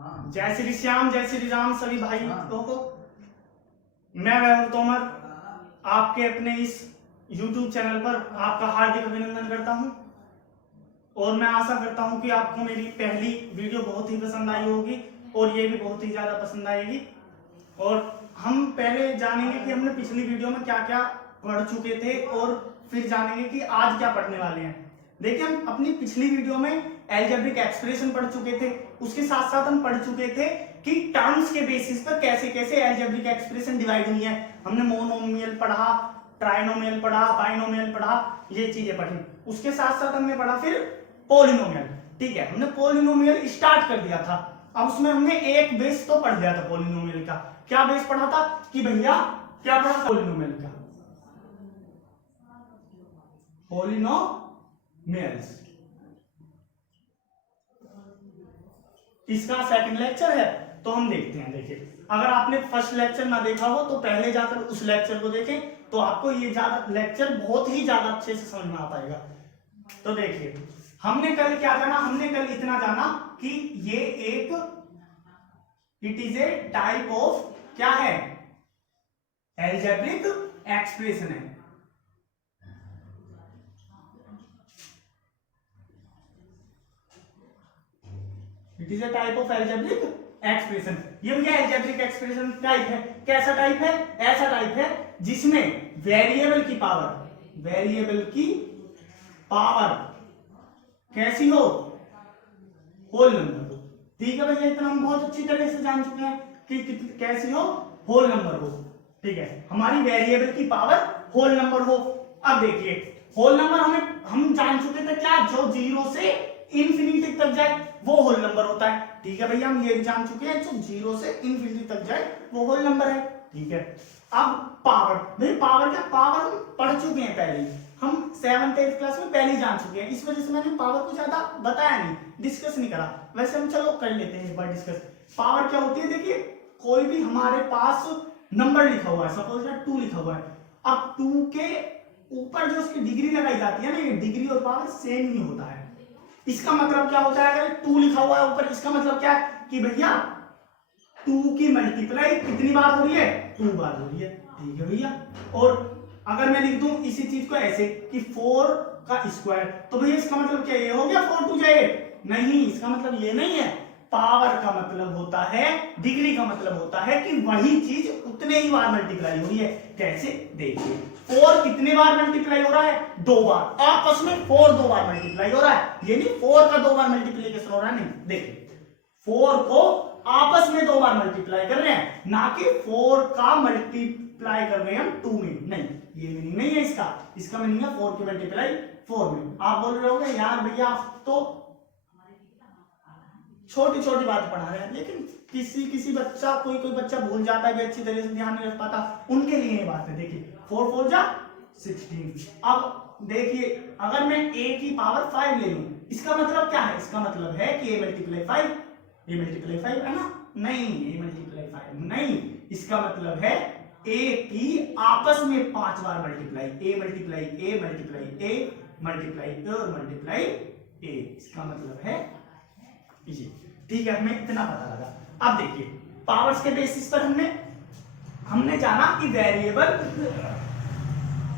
जय श्री श्याम, जय श्री राम सभी भाइयों को। मैं वैभव तोमर आपके अपने इस YouTube चैनल पर आपका हार्दिक अभिनंदन करता हूं और मैं आशा करता हूं कि आपको मेरी पहली वीडियो बहुत ही पसंद आई होगी और ये भी बहुत ही ज़्यादा पसंद आएगी। और हम पहले जानेंगे कि हमने पिछली वीडियो में क्या क्या पढ़ चुके थे और फिर जानेंगे कि आज क्या पढ़ने वाले हैं। देखिए, हम अपनी पिछली वीडियो में एल्जेब्रिक एक्सप्रेशन पढ़ चुके थे, उसके साथ साथ हम पढ़ चुके थे कि टर्म्स के बेसिस पर कैसे कैसे एल्जेब्रिक एक्सप्रेशन डिवाइड हुई है। हमने मोनोमियल पढ़ा, ट्राइनोमियल पढ़ा, बाइनोमियल पढ़ा, ये चीजें पढ़ी। उसके साथ साथ हमने पढ़ा फिर पॉलिनोमियल। ठीक है, हमने पॉलिनोमियल स्टार्ट कर दिया था। अब उसमें हमने एक बेस तो पढ़ दिया था पॉलिनोमियल का। क्या बेस पढ़ा था कि भैया क्या पढ़ा पॉलिनोमियल का, पॉलिनोमियल्स। इसका सेकंड लेक्चर है तो हम देखते हैं। देखिए, अगर आपने फर्स्ट लेक्चर ना देखा हो तो पहले जाकर उस लेक्चर को देखें तो आपको ये ज्यादा लेक्चर बहुत ही ज्यादा अच्छे से समझ में आ पाएगा। तो देखिए, हमने कल क्या जाना, हमने कल इतना जाना कि ये एक it is a type of क्या है, एल्जेब्रिक एक्सप्रेशन है। It is a type of algebraic expression. ये भैया एल्जेब्रिक एक्सप्रेशन टाइप है। कैसा टाइप है? ऐसा टाइप है जिसमें वेरिएबल की पावर कैसी हो, होल नंबर हो। ठीक है भैया, इतना हम बहुत अच्छी तरह से जान चुके हैं कि कैसी हो, होल नंबर हो। ठीक है, हमारी वेरिएबल की पावर होल नंबर हो। अब देखिए, होल नंबर हम जान चुके थे क्या, जो 0 से इंफिनिटी तक जाए वो होल नंबर होता है। ठीक है भैया, हम ये भी जान चुके हैं जो 0 से इंफिनिटी तक जाए वो होल नंबर है। ठीक है, अब पावर, भाई पावर क्या, पावर हम पढ़ चुके हैं पहले, हम 7th 8th क्लास में पहले ही जान चुके हैं। इस वजह से मैंने पावर को ज्यादा बताया नहीं, डिस्कस नहीं करा। वैसे हम चलो कर लेते हैं एक बार डिस्कस। पावर क्या होती है? देखिए, कोई भी हमारे पास नंबर लिखा हुआ है, सपोज 2 लिखा हुआ है। अब 2 के ऊपर जो उसकी डिग्री लगाई जाती है ना, ये डिग्री और पावर सेम नहीं होता है। इसका मतलब क्या होता है, अगर 2 लिखा हुआ है ऊपर, इसका मतलब क्या है कि भैया 2 की मल्टीप्लाई कितनी बार हो रही है, 2 बार हो रही है। ठीक है भैया, और अगर मैं लिख दूं इसी चीज को ऐसे कि 4 का स्क्वायर, तो भैया इसका मतलब क्या ये हो गया 4 2 8? नहीं, इसका मतलब ये नहीं है। पावर का मतलब होता है, डिग्री का मतलब होता है कि वही चीज उतने ही बार मल्टीप्लाई हो रही है। कैसे? देखिए, 4 कितने बार मल्टीप्लाई हो रहा है, 2 बार। आपस में 4 2 बार मल्टीप्लाई हो रहा है, ये नहीं 4 का 2 बार मल्टीप्लीकेशन हो रहा है, नहीं। देखिए, 4 को आपस में 2 बार मल्टीप्लाई कर रहे हैं, ना कि 4 का मल्टीप्लाई कर रहे हैं हम 2 में। नहीं, ये मीनिंग नहीं है इसका। इसका मीनिंग है 4 की मल्टीप्लाई 4 में। आप बोल रहे होंगे यार भैया आप तो छोटी छोटी बात पढ़ा रहे हैं, लेकिन किसी बच्चा, कोई बच्चा भूल जाता है, अच्छी तरह से ध्यान नहीं रख पाता, उनके लिए ये बात है। देखिए, 4 4 जा 16। अब देखिए, अगर मैं a की पावर 5 ले लूं, इसका मतलब क्या है? इसका मतलब है कि a मल्टीप्लाई 5, ये मल्टीप्लाई 5 है ना? नहीं, ये मल्टीप्लाई 5 नहीं, इसका मतलब है a की आपस में 5 बार multiply, a multiply a multiply a multiply a और मल्टीप्लाई a। इसका मतलब है ये। ठीक है, हमें इतना पता लगा। अब देखिए, पावर्स के बेसिस पर हमने जाना कि वेरिएबल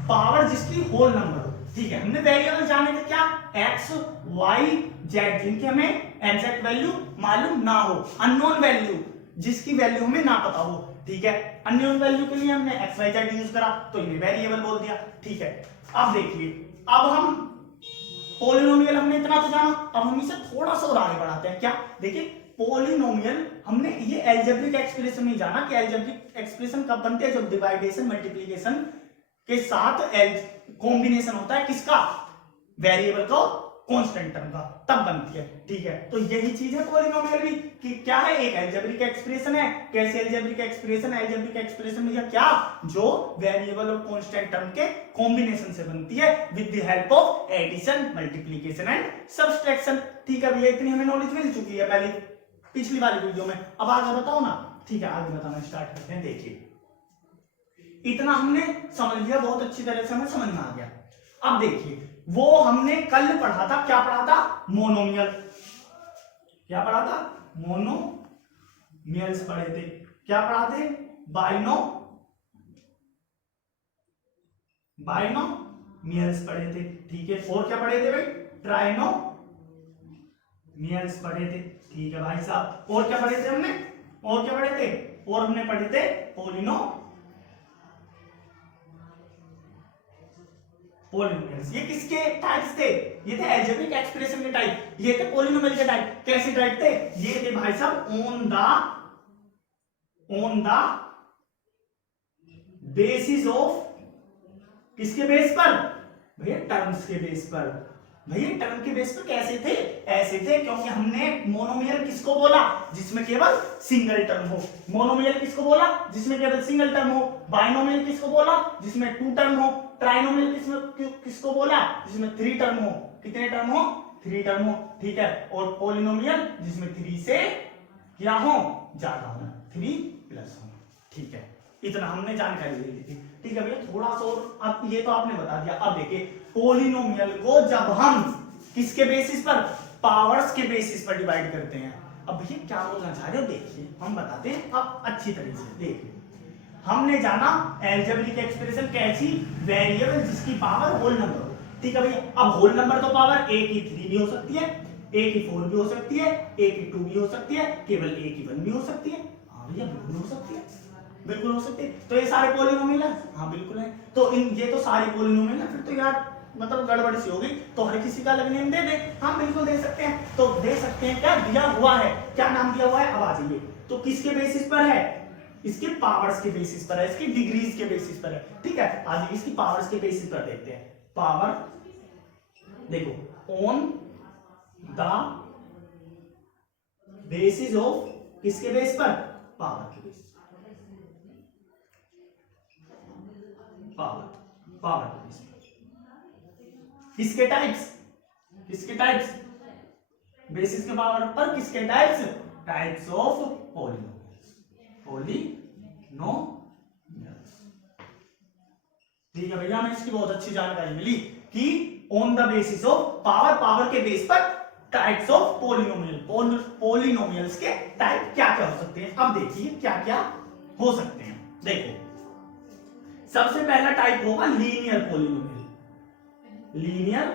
पावर जिसकी होल नंबर हो। ठीक है, हमने वेरिएबल जाने थे क्या, x y z, जिनके हमें एग्जैक्ट वैल्यू मालूम ना हो, अननोन वैल्यू, जिसकी वैल्यू हमें ना पता हो। ठीक है, अननोन वैल्यू के लिए हमने x y z यूज करा तो इन्हें वेरिएबल बोल दिया। ठीक है, अब देखिए, अब हम पॉलिनोमियल हमने इतना तो जाना, अब हम इसे थोड़ा सा और आगे बढ़ाते हैं। क्या? देखिए, पॉलिनोमियल हमने ये एल्जेब्रिक एक्सप्रेशन नहीं जाना कि एल्जेब्रिक एक्सप्रेशन कब बनते हैं, जब डिवाइडेशन मल्टीप्लिकेशन के साथ कॉम्बिनेशन होता है किसका, वेरिएबल का कांस्टेंट टर्म का, तब बनती है। ठीक है, तो यही चीज है पॉलिनोमियल भी कि क्या है, एक एल्जेब्रिक एक्सप्रेशन है। कैसे एल्जेब्रिक एक्सप्रेशन? एल्जेब्रिक एक्सप्रेशन में क्या, जो वेरिएबल और कांस्टेंट टर्म के कॉम्बिनेशन से बनती है with the help of addition, multiplication and subtraction. ठीक है भैया, इतनी हमें नॉलेज मिल चुकी है पहले पिछली वाली वीडियो में। अब आगे बताओ ना। ठीक है, आगे बताना स्टार्ट करते हैं। देखिए, इतना हमने समझ लिया, बहुत अच्छी तरह से हमें समझ में आ गया। अब देखिए, वो हमने कल पढ़ा था, क्या पढ़ा था, मोनोमियल। क्या पढ़ा था? मोनोमियल। मियल्स पढ़े थे। क्या पढ़ा थे? बाइनोमियल्स पढ़े थे। ठीक है, और क्या पढ़े थे भाई? ट्राइनोमियल्स पढ़े थे। ठीक है भाई साहब, और क्या पढ़े थे हमने? और क्या पढ़े थे? और हमने पढ़े थे पोलिनोमियल्स। ये किसके टाइप्स थे? ये थे अलजेब्रिक एक्सप्रेशन के टाइप, ये थे पोलिनोमियल के टाइप। कैसे टाइप थे? ये थे भाई साहब ऑन द बेसिस ऑफ, किसके बेस पर भैया? टर्म्स के बेस पर। भैया टर्म के बेस पर कैसे थे? ऐसे थे क्योंकि हमने मोनोमियल किसको बोला? जिसमें केवल सिंगल टर्म हो। मोनोमियल किसको बोला? जिसमें केवल सिंगल टर्म हो। बाइनोमियल किसको बोला? जिसमें 2 टर्म हो। ट्राइनोमियल किसको बोला? जिसमें 3 टर्म हो। कितने टर्म हो? 3 टर्म हो। ठीक है, और पोलिनोमियल जिसमें 3 से क्या हो? ज्यादा हो, 3 प्लस हो। ठीक है, इतना हमने जानकारी ले ली थी। ठीक है भैया, थोड़ा सा और, अब ये तो आपने बता दिया। अब देखिए पोलिनोमियल को जब हम किसके बेसिस पर? पावर्स के बेसिस पर डिवाइड करते हैं। अब भैया क्या बोलना चाह रहे हो? देखिए हम बताते हैं अब अच्छी तरीके से। देखिए हमने जाना अलजेब्रिक एक्सप्रेशन कैसी? वेरिएबल जिसकी पावर होल नंबर हो। ठीक है भैया, अब होल नंबर तो पावर ए की 3 भी हो सकती है, ए की 4 भी हो सकती है, ए की 2 भी हो सकती है, केवल ए की 1 भी हो सकती है। हाँ भैया बिल्कुल हो सकती है, बिल्कुल हो सकती है। तो ये सारे पोलिनोमियल है? हाँ बिल्कुल है। तो ये तो सारे पोलिनोमियल है, फिर तो यार मतलब गड़बड़ सी होगी, तो हर किसी का अलग नेम दे दे। हाँ बिल्कुल दे सकते हैं। तो दे सकते हैं, क्या दिया हुआ है? क्या नाम दिया हुआ है? अब आ जाइए। तो किसके बेसिस पर है? इसके पावर्स के बेसिस पर है, इसकी डिग्रीज के बेसिस पर है। ठीक है, आ जाइए इसकी पावर्स के बेसिस पर देखते हैं। पावर देखो, ऑन द बेसिस ऑफ, किसके बेस पर? पावर के बेसिस, पावर के बेसिस पर। किसके टाइप्स? किसके टाइप्स? बेसिस के पावर पर किसके टाइप्स? Types of polynomials. ठीक है भैया, हमें इसकी बहुत अच्छी जानकारी मिली कि on the basis of power के बेस पर टाइप्स ऑफ पोलिनोमियल्स के टाइप क्या क्या हो सकते हैं। अब देखिए क्या क्या हो सकते हैं। देखो सबसे पहला टाइप होगा लीनियर पोलिनोमियल। लीनियर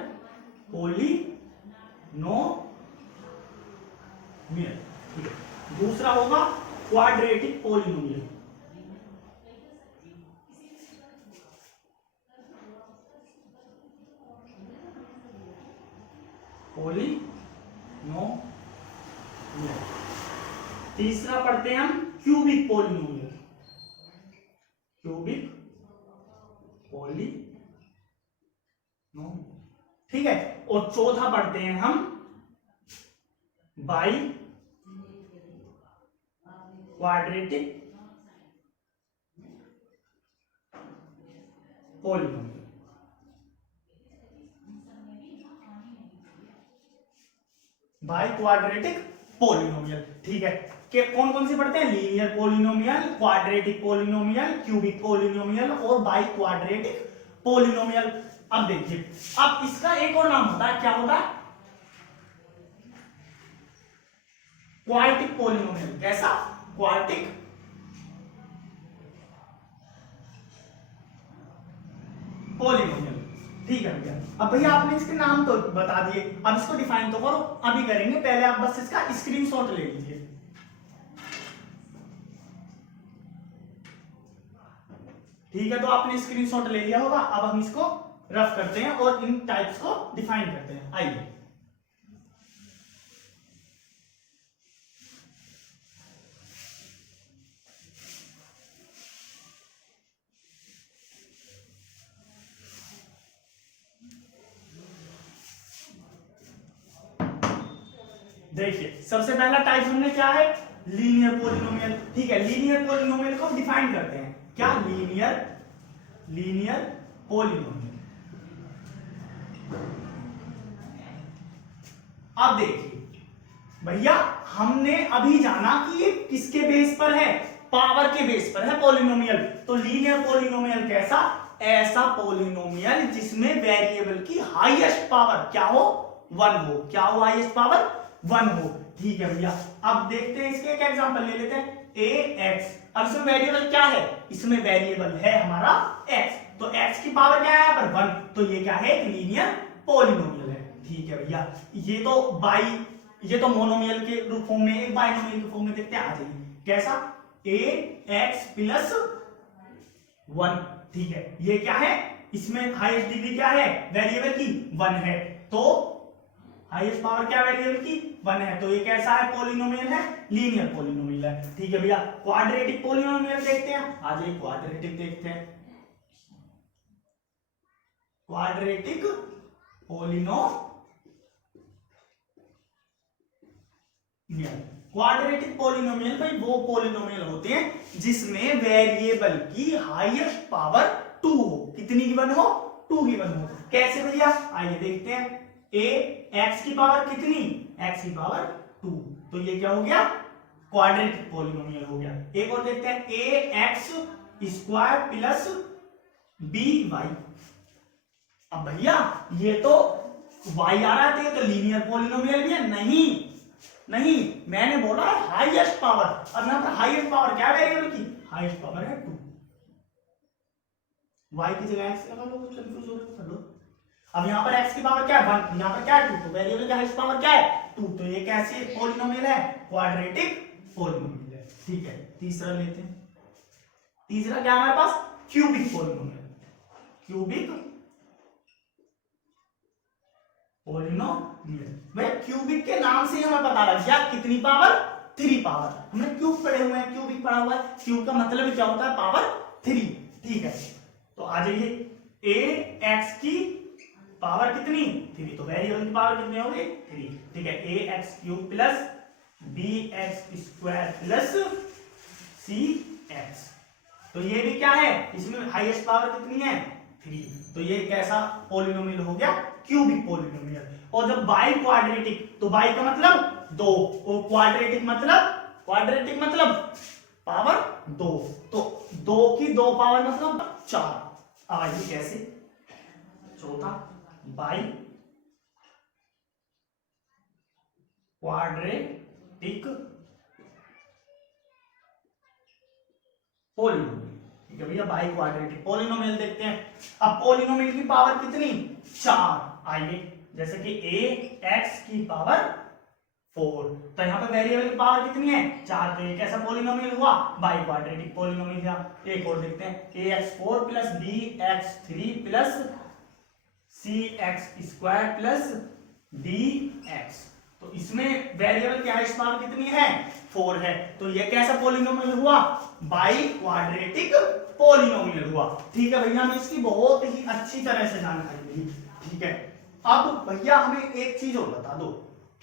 पोलिनोमियल, ठीक है। दूसरा होगा क्वाड्रेटिक पोलिनोमियल। तीसरा पढ़ते हैं हम क्यूबिक पोलिनोमियल। क्यूबिक पोलिनोमियल, ठीक है। और चौथा पढ़ते हैं हम by quadratic polynomial. By quadratic polynomial, ठीक है। कि कौन कौन से पढ़ते हैं? Linear polynomial, quadratic polynomial, cubic polynomial और बाई क्वाड्रेटिक पोलिनोमियल। अब देखिए, अब इसका एक और नाम होता है, क्या होता है? Quartic polynomial. कैसा? क्वार्टिक पोलिनोमियल, ठीक है भैया। अब भैया आपने इसके नाम तो बता दिए, अब इसको डिफाइन तो करो। अभी करेंगे, पहले आप बस इसका स्क्रीनशॉट ले लीजिए। ठीक है, तो आपने स्क्रीनशॉट ले लिया होगा। अब हम इसको रफ करते हैं और इन टाइप्स को डिफाइन करते हैं। आइए देखिए, सबसे पहला टाइप हमने क्या है? लीनियर पोलिनोमियल, ठीक है। लीनियर पोलिनोमियल को डिफाइन करते हैं। क्या? Linear polynomial. अब देखिए भैया, हमने अभी जाना कि ये किसके बेस पर है? पावर के बेस पर है पोलिनोमियल। तो लीनियर पोलिनोमियल कैसा? ऐसा पोलिनोमियल जिसमें वेरिएबल की हाईएस्ट पावर क्या हो? 1 हो। क्या हो? हाईएस्ट पावर 1 हो। ठीक है भैया, अब देखते हैं इसके एक एग्जांपल ले लेते हैं ax। अब इसमें वेरिएबल क्या है, इसमें वेरिएबल है हमारा x, तो x की पावर क्या है यहाँ पर 1, तो ये क्या है, एक लीनियर पॉलिनोमियल है। ठीक है भैया, ये तो मोनोमियल के रूप फॉर्म में, एक बाइनोमियल के फॉर्म में देखते हैं, आ जाइए कैसा, ax प्लस 1। ठीक है, ये क्या है, इसमें हाईएस्ट डिग्री क्या है वेरिएबल की 1 है, तो हाईएस्ट पावर क्या वेरिएबल की 1 है, तो ये कैसा है, पॉलिनोमियल है, लीनियर पॉलिनोमियल है। ठीक है भैया, क्वाड्रेटिक पॉलिनोमियल देखते हैं, आ जाइए क्वाड्रेटिक देखते हैं। क्वाड्रेटिक पॉलिनोमियल, क्वाड्रेटिक पॉलिनोमियल भाई वो पॉलिनोमियल होते हैं जिसमें वेरिएबल की हाईएस्ट पावर 2 हो, कितनी गिवन हो, 2 गिवन हो। कैसे भैया, आइए देखते हैं, x की पावर कितनी, x की पावर 2, तो ये क्या हो गया, क्वाड्रेटिक पॉलिनोमियल हो गया। एक और देखते हैं, ax स्क्वायर प्लस by। अब भैया ये तो y आ रहा है, तो ये तो लीनियर पॉलिनोमियल भी है, नहीं मैंने बोला हाईएस्ट पावर। अब यहां पर हाईएस्ट पावर क्या है वेरिएबल की, हाईएस्ट पावर है 2, y की जगह x लगा लो, कंफ्यूज हो रहे कर लो। अब यहाँ पर x की पावर क्या है 1, यहाँ पर क्या है 2, तो वेरिएबल का हाईएस्ट पावर क्या है 2, तो ये कैसे पॉलिनोमियल है, क्वाड्रेटिक पॉलिनोमियल है। ठीक है, तीसरा लेते हैं, तीसरा क्या हमारे पास, क्यूबिक पॉलिनोमियल। क्यूबिक पॉलिनोमियल, भाई क्यूबिक के नाम से हमें पता लग गया कितनी पावर, 3 पावर। हमने क्यूब पढ़े हुए हैं, क्यूबिक पढ़ा हुआ है, क्यूब का मतलब क्या होता है, पावर 3। ठीक है, तो आ जाइए, ax की पावर कितनी 3, तो वेरिएबल की पावर कितनी होगी 3। ठीक है, ax cube plus bx square plus cx, तो ये भी क्या है, इसमें हाईएस्ट पावर कितनी है 3, तो ये कैसा पॉलिनोमियल हो गया, क्यूबिक पॉलिनोमियल। और जब बाई क्वाड्रेटिक, तो बाई का मतलब 2, और क्वाड्रेटिक मतलब पावर 2, तो 2 की 2 पावर मतलब 4। आइए कैसे, चौथा बाई क्वाड्रेटिक पॉलिनोमियल। ठीक है भैया, बाई क्वाड्रेटिक पॉलिनोमियल देखते हैं। अब पॉलिनोमियल की पावर कितनी 4, आइए जैसे कि ax की पावर 4, तो यहाँ पे वेरिएबल की पावर कितनी है 4, तो ये कैसा पॉलिनोमियल हुआ, बाई क्वाड्रेटिक पॉलिनोमियल हुआ। एक और देखते हैं, ax4 plus bx3 plus cx square plus dx, तो इसमें वेरिएबल की हाईएस्ट पावर कितनी है 4 है, तो ये कैसा पॉलिनोमियल हुआ, बाई क्वाड्रेटिक पॉलिनोमियल हुआ। ठीक है भैया, हमें इसकी बहुत ही अच्छी तरह से जानकारी मिली। ठीक है, अब भैया हमें एक चीज और बता दो,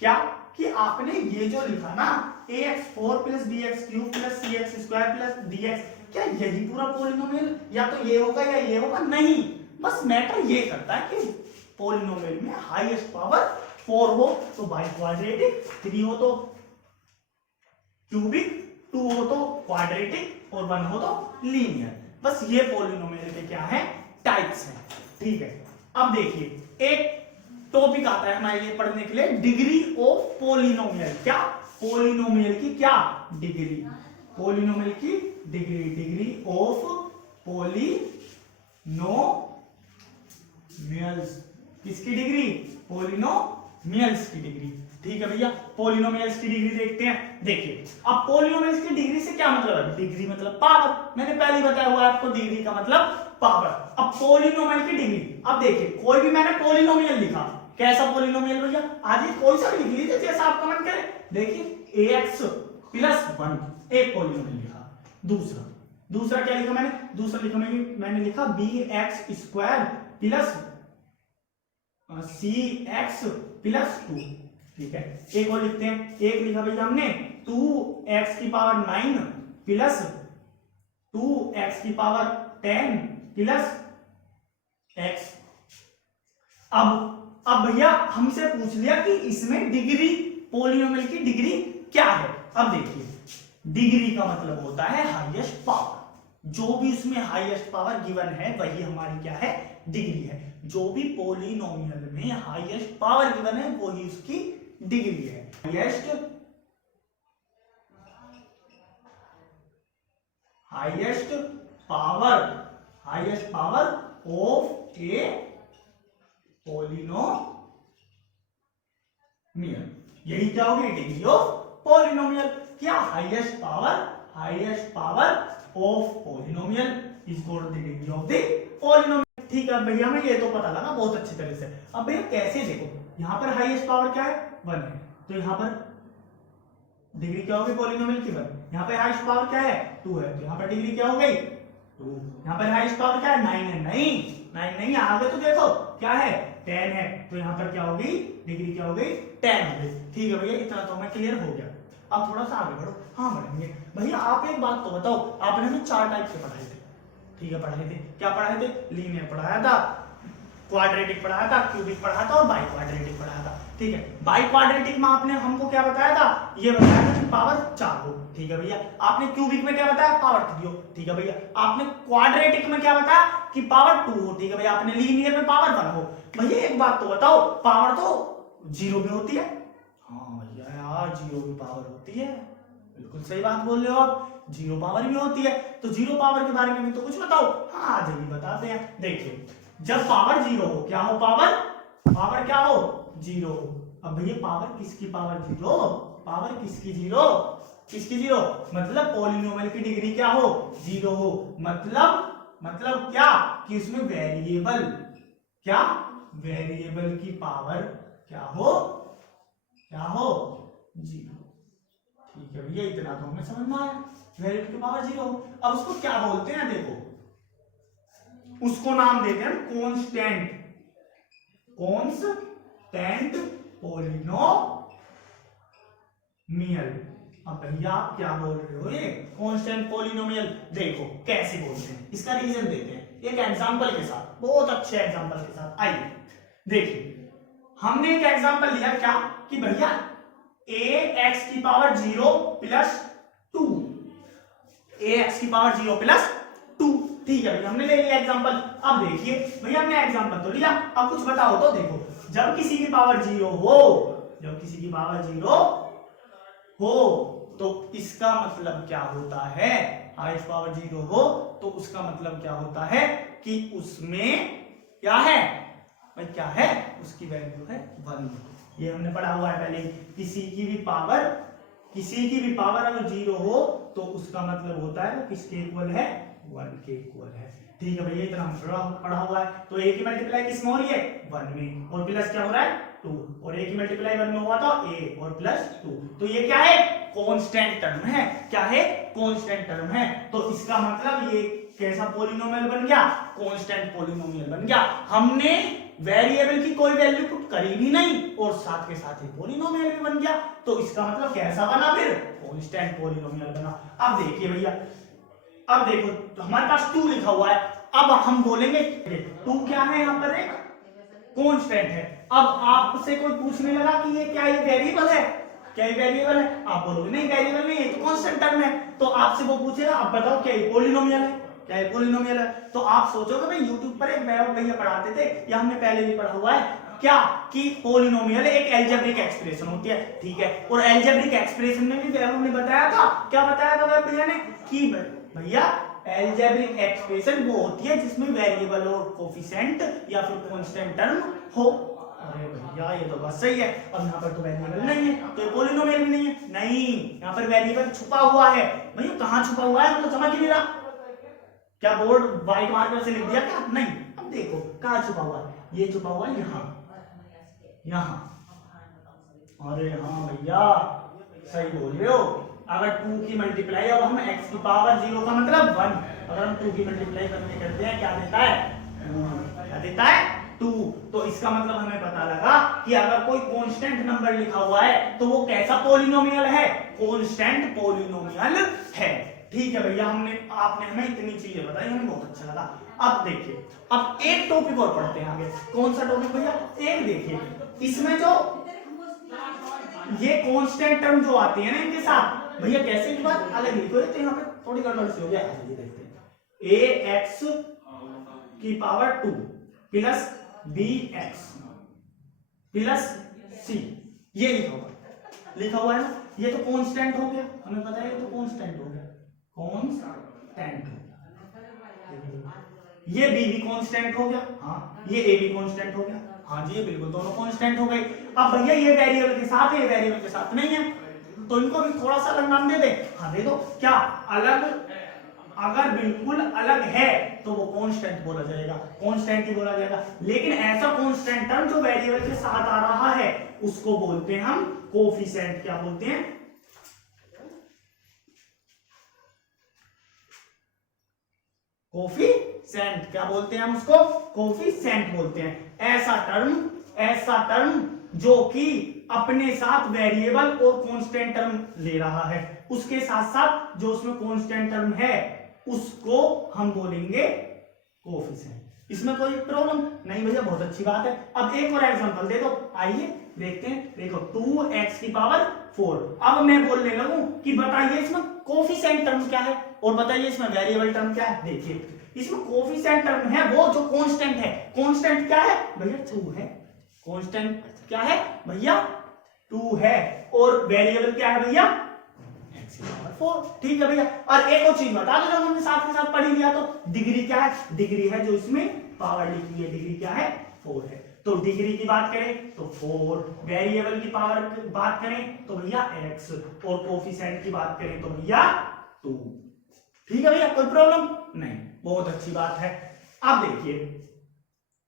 क्या कि आपने ये जो लिखा ना ax4 plus bx cube plus cx square plus dx, क्या यही पूरा पॉलिनोमियल या तो ये होगा या ये होगा, नहीं, बस मैटर ये करता है कि पॉलिनोमियल में हाईएस्ट पावर 4 हो तो बाई क्वाड्रेटिक, 3 हो तो क्यूबिक, 2 हो तो क्वाड्रेटिक और 1 हो तो लीनियर। बस ये पॉलिनोमियल के क्या है, टाइप्स हैं। ठीक है, अब देखिए एक टॉपिक आता है हमारे लिए पढ़ने के लिए, डिग्री ऑफ पॉलिनोमियल। क्या, पॉलिनोमियल की क्या डिग्री, पॉलिनोमियल की डिग्री ऑफ पॉलिनोमियल्स, किसकी डिग्री, पॉलिनोमियल्स की डिग्री। ठीक है भैया, पॉलिनोमियल्स की डिग्री देखते हैं। देखिए अब पॉलिनोमियल्स की डिग्री से क्या मतलब है, डिग्री मतलब पावर, मैंने पहले ही बताया हुआ है आपको, डिग्री का मतलब पावर। अब पॉलिनोमियल की डिग्री, अब देखिए कोई भी मैंने पॉलिनोमियल लिखा, कैसा पॉलिनोमियल भैया, आज कोई सा भी लिख लीजिए जैसा आप कमेंट करें। देखिए ax प्लस 1 एक पॉलिनोमियल लिखा, दूसरा क्या लिखा मैंने, मैंने लिखा bx square plus cx plus 2। ठीक है, एक और लिखते हैं, एक लिखा भैया हमने 2x की पावर 9 प्लस 2x की पावर 10 प्लस x। अब भैया हमसे पूछ लिया कि इसमें डिग्री, पॉलिनोमियल की डिग्री क्या है। अब देखिए डिग्री का मतलब होता है हाईएस्ट पावर, जो भी उसमें हाईएस्ट पावर गिवन है वही हमारी क्या है, डिग्री है। जो भी पॉलिनोमियल में हाईएस्ट पावर गिवन है वही उसकी डिग्री है। Highest power of a polynomial, यही क्या होगी, डिग्री ऑफ पॉलिनोमियल। क्या highest power of polynomial is called the degree of the polynomial. ठीक है भैया, हमें ये तो पता लगा बहुत अच्छी तरह से। अब भैया कैसे, देखो यहाँ पर हाईएस्ट पावर क्या है, 1 है, तो यहाँ पर डिग्री क्या होगी पॉलिनोमियल की 1। यहाँ पे हाईएस्ट पावर क्या है, 2 है, तो यहाँ पर डिग्री क्या हो गई 2। यहाँ पर हाईएस्ट पावर क्या है, 9 है, नहीं आगे तो देखो क्या है 10 है, तो यहाँ पर क्या होगी डिग्री क्या हो गई 10 हो गई। ठीक है भैया, इतना तो हमें क्लियर हो गया। अब थोड़ा सा आगे बढ़ो। हाँ बढ़ेंगे भैया, आप एक बात तो बताओ, आपने हमें 4 टाइप से पढ़ाए थे। ठीक है, पढ़ाए थे, क्या पढ़ाए थे, लीनियर पढ़ाया था, क्वाड्रेटिक पढ़ाया था, क्यूबिक पढ़ाया था और बाई क्वाड्रेटिक पढ़ाया था। ठीक है, बाई क्वाड्रेटिक में आपने हमको क्या बताया था, ये बताया था कि पावर 4 हो। ठीक है भैया, आपने क्यूबिक में क्या बताया, पावर 3 हो। ठीक है भैया, आपने क्वाड्रेटिक में क्या बताया कि पावर 2 हो। ठीक है भैया, आपने लीनियर में पावर 1 हो। भैया एक बात तो बताओ, पावर तो 0 में होती है। हाँ भैया यार, 0 की पावर होती है, बिल्कुल सही बात बोल रहे हो आप, 0 पावर भी होती है। तो 0 पावर के बारे में भी तो कुछ बताओ। हाँ आज भी बताते हैं। देखिए, जब पावर 0 हो, क्या हो, पावर क्या हो 0 हो। अब भैया पावर किसकी पावर 0, पावर किसकी 0, मतलब पॉलिनोमियल की डिग्री क्या हो 0 हो। मतलब क्या कि उसमें वेरिएबल की पावर क्या हो 0। ठीक है भैया, इतना तो हमें समझ में आया, वेरिएबल की पावर 0 हो। अब उसको क्या बोलते हैं, देखो उसको नाम देते हैं कांस्टेंट पॉलिनोमियल। अब भैया आप क्या बोल रहे हो, ये कांस्टेंट पॉलिनोमियल, देखो कैसे बोलते हैं, इसका रीजन देते हैं एक एग्जांपल के साथ, बहुत अच्छे एग्जांपल के साथ। आइए देखिए, हमने एक एग्जांपल लिया क्या कि भैया ax की पावर 0 प्लस 2, ax की पावर 0 प्लस 2। ठीक है भैया, हमने ले लिया एग्जांपल। अब देखिए भैया, हमने एग्जांपल तो लिया, अब कुछ बताओ तो। देखो, जब किसी की पावर 0 हो तो इसका मतलब क्या होता है, हाईएस्ट पावर 0 हो तो उसका मतलब क्या होता है कि उसमें क्या है भाई, क्या है, उसकी वैल्यू है 1। ये हमने पढ़ा हुआ है पहले। किसी की भी पावर अगर 0 हो तो उसका मतलब होता है वो किसके इक्वल है, 1 के इक्वल है। ठीक है भैया, इतना हम पढ़ा हुआ है। तो a की मल्टीप्लाई किस में हो रही है, 1 में, और प्लस क्या हो रहा है 2, और a की मल्टीप्लाई 1 में हुआ तो a और प्लस 2। तो ये क्या है, कांस्टेंट टर्म है। क्या है, कांस्टेंट टर्म है। तो इसका मतलब ये कैसा पॉलिनोमियल बन गया, कांस्टेंट पॉलिनोमियल बन गया। हमने वेरिएबल की कोई वैल्यू पुट करी भी नहीं और साथ के साथ ही पॉलिनोमियल भी बन गया। तो इसका मतलब कैसा बना, फिर कांस्टेंट पॉलिनोमियल बना। अब देखिए भैया, अब देखो तो हमारे पास 2 लिखा हुआ है। अब हम बोलेंगे 2 क्या है, यहाँ पर एक कांस्टेंट है। अब आपसे कोई पूछने लगा कि ये क्या, ये वेरिएबल है, क्या ये वेरिएबल है, आप बोलोगे नहीं वेरिएबल नहीं है, तो कांस्टेंट टर्म है। तो आपसे वो पूछेगा, आप बताओ क्या ये पॉलिनोमियल है, क्या ये पॉलिनोमियल है। तो आप सोचोगे भाई YouTube पर एक वैभव भैया पढ़ाते थे, या हमने पहले भी पढ़ा हुआ है क्या कि पॉलिनोमियल एक अलजेब्रिक एक्सप्रेशन होती है। ठीक है, और अलजेब्रिक एक्सप्रेशन में भी वैभव ने बताया था, क्या बताया था वैभव भैया ने कि भैया अलजेब्रिक एक्सप्रेशन वो होती है जिसमें वेरिएबल और कोफिशिएंट या फिर कांस्टेंट टर्म हो। अरे भैया ये तो बात सही है। अब यहाँ पर तो वेरिएबल नहीं है, तो ये पॉलिनोमियल भी नहीं है। नहीं, यहाँ पर वेरिएबल छुपा हुआ है। भैया कहाँ छुपा हुआ है, तो समझ ही नहीं रहा, क्या बोर्ड व्हाइट मार्कर से लिख दिया क्या, नहीं। अब देखो कहाँ छुपा हुआ है, ये छुपा हुआ है यहाँ। अरे हाँ भैया सही बोल रहे हो। अगर 2 की मल्टीप्लाई, अब हम x की पावर 0 का मतलब 1, अगर हम 2 की मल्टीप्लाई करते हैं क्या देता है, क्या देता है 2। तो इसका मतलब हमें पता लगा कि अगर कोई कांस्टेंट नंबर लिखा हुआ है तो वो कैसा पॉलिनोमियल है, कांस्टेंट पॉलिनोमियल है। ठीक है भैया, आपने हमें इतनी चीजें बताई, हमें बहुत अच्छा लगा। अब देखिए, अब एक टॉपिक और पढ़ते हैं आगे। कौन सा टॉपिक भैया, एक देखिए, इसमें जो ये कांस्टेंट टर्म जो आती है ना इनके साथ, भैया कैसे एक बार अलग लिखो, तो यहाँ पे थोड़ी गड़बड़ सी हो गया। ये देखते हैं, ax की power 2 plus bx plus c ये लिखा हुआ है ना, ये तो कांस्टेंट हो गया, हमें पता है ये तो कांस्टेंट हो गया, कांस्टेंट हो गया। ये बी भी कांस्टेंट हो गया, हाँ ये ए भी कांस्टेंट हो गया, हाँ जी ये बिल्कुल दोनों कांस्टेंट हो गए। अब भैया ये वेरिएबल के साथ है, ये वेरिएबल के साथ नहीं है, तो इनको भी थोड़ा सा अलग नाम दे दे। हाँ दे दो, क्या अलग, अगर बिल्कुल अलग है तो वो कांस्टेंट बोला जाएगा, कांस्टेंट ही बोला जाएगा। लेकिन ऐसा कांस्टेंट टर्म जो वेरिएबल के साथ आ रहा है उसको बोलते हैं हम कोफिशिएंट। क्या बोलते हैं? कोफिशिएंट। क्या बोलते हैं हम उसको? कोफिशिएंट बोलते हैं। ऐसा टर्म जो कि अपने साथ वेरिएबल और कांस्टेंट टर्म ले रहा है, उसके साथ साथ जो उसमें कांस्टेंट टर्म है उसको हम बोलेंगे कोफिशिएंट। इसमें कोई प्रॉब्लम नहीं भैया, बहुत अच्छी बात है। अब एक और एग्जांपल दे दो, आइए देखते हैं। देखो 2x की पावर 4। अब मैं बोलने लगूं कि बताइए इसमें कोफिशिएंट टर्म क्या है और बताइए इसमें वेरिएबल टर्म क्या है। देखिए इसमें कोफिशिएंट टर्म है वो जो कांस्टेंट है। कांस्टेंट क्या है भैया? 2 है। कांस्टेंट क्या है भैया? 2 है। और वेरिएबल क्या है भैया? x की पावर 4। ठीक है भैया। और एक और चीज बता दो, जब हमने साथ के साथ पढ़ी लिया तो डिग्री क्या है? डिग्री है जो इसमें पावर लिखी है, डिग्री क्या है? 4 है। तो डिग्री की बात करें तो 4, वेरिएबल की पावर की बात करें तो भैया x, और कोफिशिएंट की बात करें तो भैया 2। ठीक है भैया, कोई प्रॉब्लम नहीं, बहुत अच्छी बात है। अब देखिए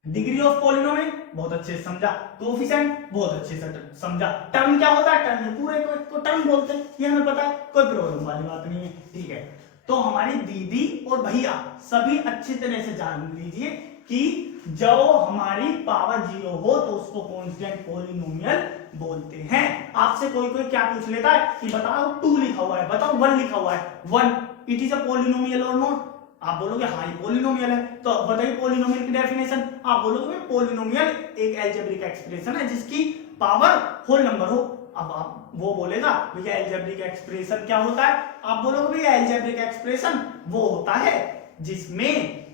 डिग्री ऑफ पॉलिनोमियल बहुत अच्छे से समझा, कोफिशिएंट बहुत अच्छे से समझा। टर्म क्या होता है? टर्म, ये पूरे को टर्म बोलते हैं, ये हमें पता है, कोई प्रॉब्लम वाली बात नहीं है। ठीक है, तो हमारी दीदी और भैया सभी अच्छी तरह से जान लीजिए कि जब हमारी पावर 0 हो तो उसको कांस्टेंट पॉलिनोमियल बोलते हैं। आपसे कोई क्या पूछ लेता है कि बताओ 2 लिखा हुआ है, बताओ 1 लिखा हुआ है, 1 इट इज अ पॉलिनोमियल और नॉट? आप बोलोगे हाँ ये पॉलिनोमियल है। तो बताइए पॉलिनोमियल की डेफिनेशन। आप बोलोगे पॉलिनोमियल एक अलजेब्रिक एक्सप्रेशन है जिसकी पावर होल नंबर हो। अब आप वो बोलेगा भैया अलजेब्रिक एक्सप्रेशन क्या होता है? आप बोलोगे भैया अलजेब्रिक एक्सप्रेशन वो होता है जिसमें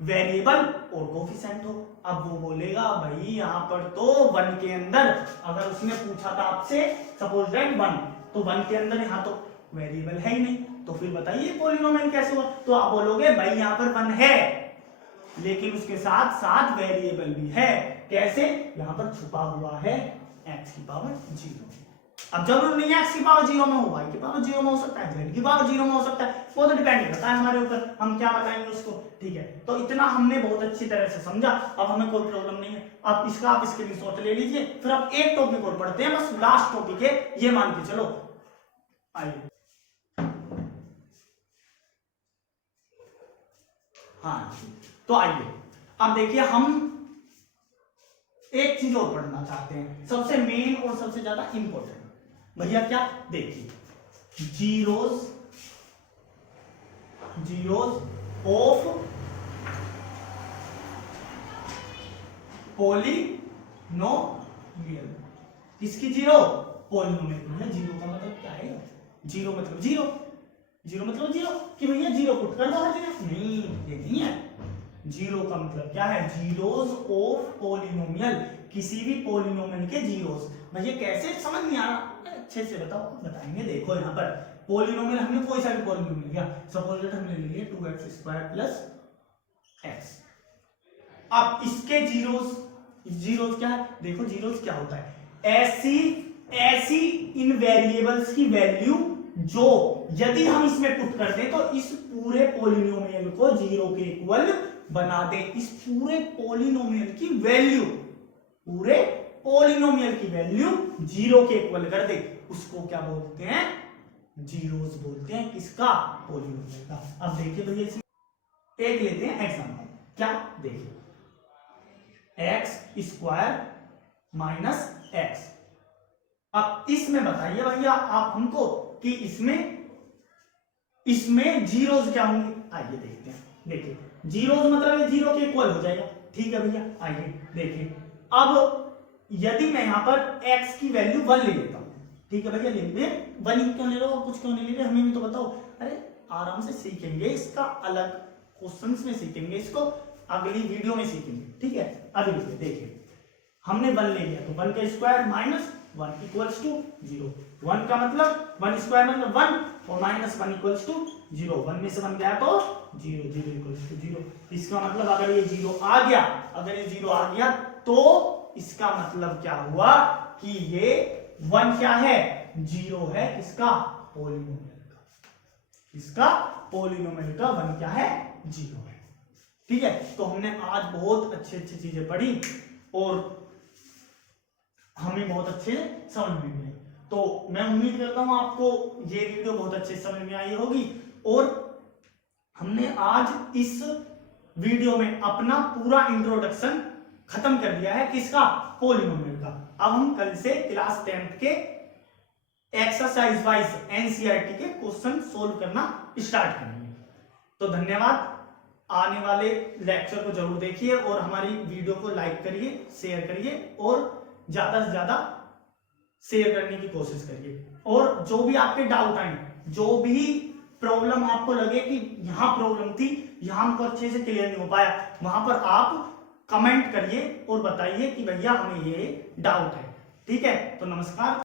वेरिएबल और कोफिशिएंट हो। अब वो बोलेगा भाई यहाँ पर तो 1 के अंदर, अगर उसने पूछा था आपसे सपोज दैट 1, तो 1 के अंदर यहाँ तो वेरिएबल है ही नहीं, तो फिर बताइए पॉलिनोमियल कैसे हुआ? तो आप बोलोगे भाई यहाँ पर 1 है लेकिन उसके साथ साथ वेरिएबल भी है। कैसे? यहाँ पर छुपा हुआ है x की पावर 0। अब जरूर नहीं है x की पावर 0 में हो, y की पावर 0 में हो सकता है, z की पावर 0 में हो सकता है, वो तो डिपेंड करता है हमारे ऊपर, हम क्या बताएंगे उसको। ठीक है, तो इतना हमने बहुत अच्छी तरह से समझा, अब हमें कोई प्रॉब्लम नहीं है। आप स्क्रीनशॉट ले लीजिए, फिर आप एक टॉपिक और पढ़ते हैं, बस लास्ट टॉपिक है ये मान के चलो। आइए हाँ, तो आइए अब देखिए हम एक चीज और पढ़ना चाहते हैं, सबसे मेन और सबसे ज्यादा इंपॉर्टेंट भैया। क्या? देखिए जीरोज ऑफ पॉलिनोमियल। किसकी 0? पॉलिनोमियल। जीरो का मतलब क्या है? जीरो मतलब जीरो कि भैया 0 पुट कर दो हर जगह, नहीं ये नहीं है। 0 का मतलब क्या है? जीरोज ऑफ पॉलिनोमियल, किसी भी पॉलिनोमियल के जीरोस। भैया कैसे? समझ नहीं आ रहा, अच्छे से बताओ, बताएंगे। देखो यहाँ पर पॉलिनोमियल, हमने कोई सा भी पॉलिनोमियल लिया, सपोज दैट हमने ले लिया 2x² + x। अब इसके जीरोस क्या है? देखो जीरोस क्या होता है? ऐसी इन वेरिएबल्स की वैल्यू जो यदि हम इसमें पुट कर दें तो इस पूरे पॉलिनोमियल को 0 के इक्वल बना दे। इस पूरे पॉलिनोमियल की वैल्यू 0 के इक्वल कर दे, उसको क्या बोलते हैं? जीरोस बोलते हैं। किसका? पॉलिनोमियल का। अब देखिए भैया इसमें एक लेते हैं एग्जांपल। क्या? देखिए x² - x। अब इसमें बताइए भैया आप हमको कि इसमें जीरोस क्या होंगे? आइए देखते हैं। देखिए जीरोस मतलब ये 0 के इक्वल हो जाएगा। ठीक है भैया, आइए देखिए। अब यदि मैं यहां पर x की वैल्यू 1 ले लेता हूं, ठीक है भैया, ले लीजिए 1 ही क्यों ले लो, कुछ क्यों नहीं ले रहे, हमें भी तो बताओ। अरे आराम से सीखेंगे, इसका अलग क्वेश्चंस में सीखेंगे, इसको अगली वीडियो में सीखेंगे। ठीक है, अभी देखिए हमने 1 ले लिया तो 1 का स्क्वायर माइनस 1 इक्वल्स टू 0। 1 का मतलब 1 स्क्वायर मतलब 1 और माइनस 1 इक्वल्स टू 0। 1 में से 1 गया तो 0, 0 इक्वल्स टू 0। इसका मतलब अगर ये 0 आ गया, अगर ये 0 आ गया तो इसका मतलब क्या हुआ कि ये 1 क्या है, 0 है इसका पॉलिनोमियल का, इसका पॉलिनोमियल का 1 क्या है, 0 है। ठीक है, तो हमने आज बहुत अच्छी अच्छी चीजें पढ़ी और हमें बहुत अच्छे समझ में गए। तो मैं उम्मीद करता हूं आपको ये वीडियो बहुत अच्छे समझ में आई होगी। और हमने आज इस वीडियो में अपना पूरा इंट्रोडक्शन खत्म कर दिया है, किसका, पॉलिनोमियल का। अब हम कल से क्लास 10th के एक्सरसाइज वाइज एनसीईआरटी के क्वेश्चन सोल्व करना स्टार्ट करेंगे। तो धन्यवाद, आने वाले लेक्चर को जरूर देखिए और हमारी वीडियो को लाइक करिए, शेयर करिए और ज्यादा से ज्यादा शेयर करने की कोशिश करिए। और जो भी आपके डाउट आए, जो भी प्रॉब्लम आपको लगे कि यहाँ प्रॉब्लम थी, यहाँ हमको अच्छे से क्लियर नहीं हो पाया, वहां पर आप कमेंट करिए और बताइए कि भैया हमें ये डाउट है। ठीक है, तो नमस्कार।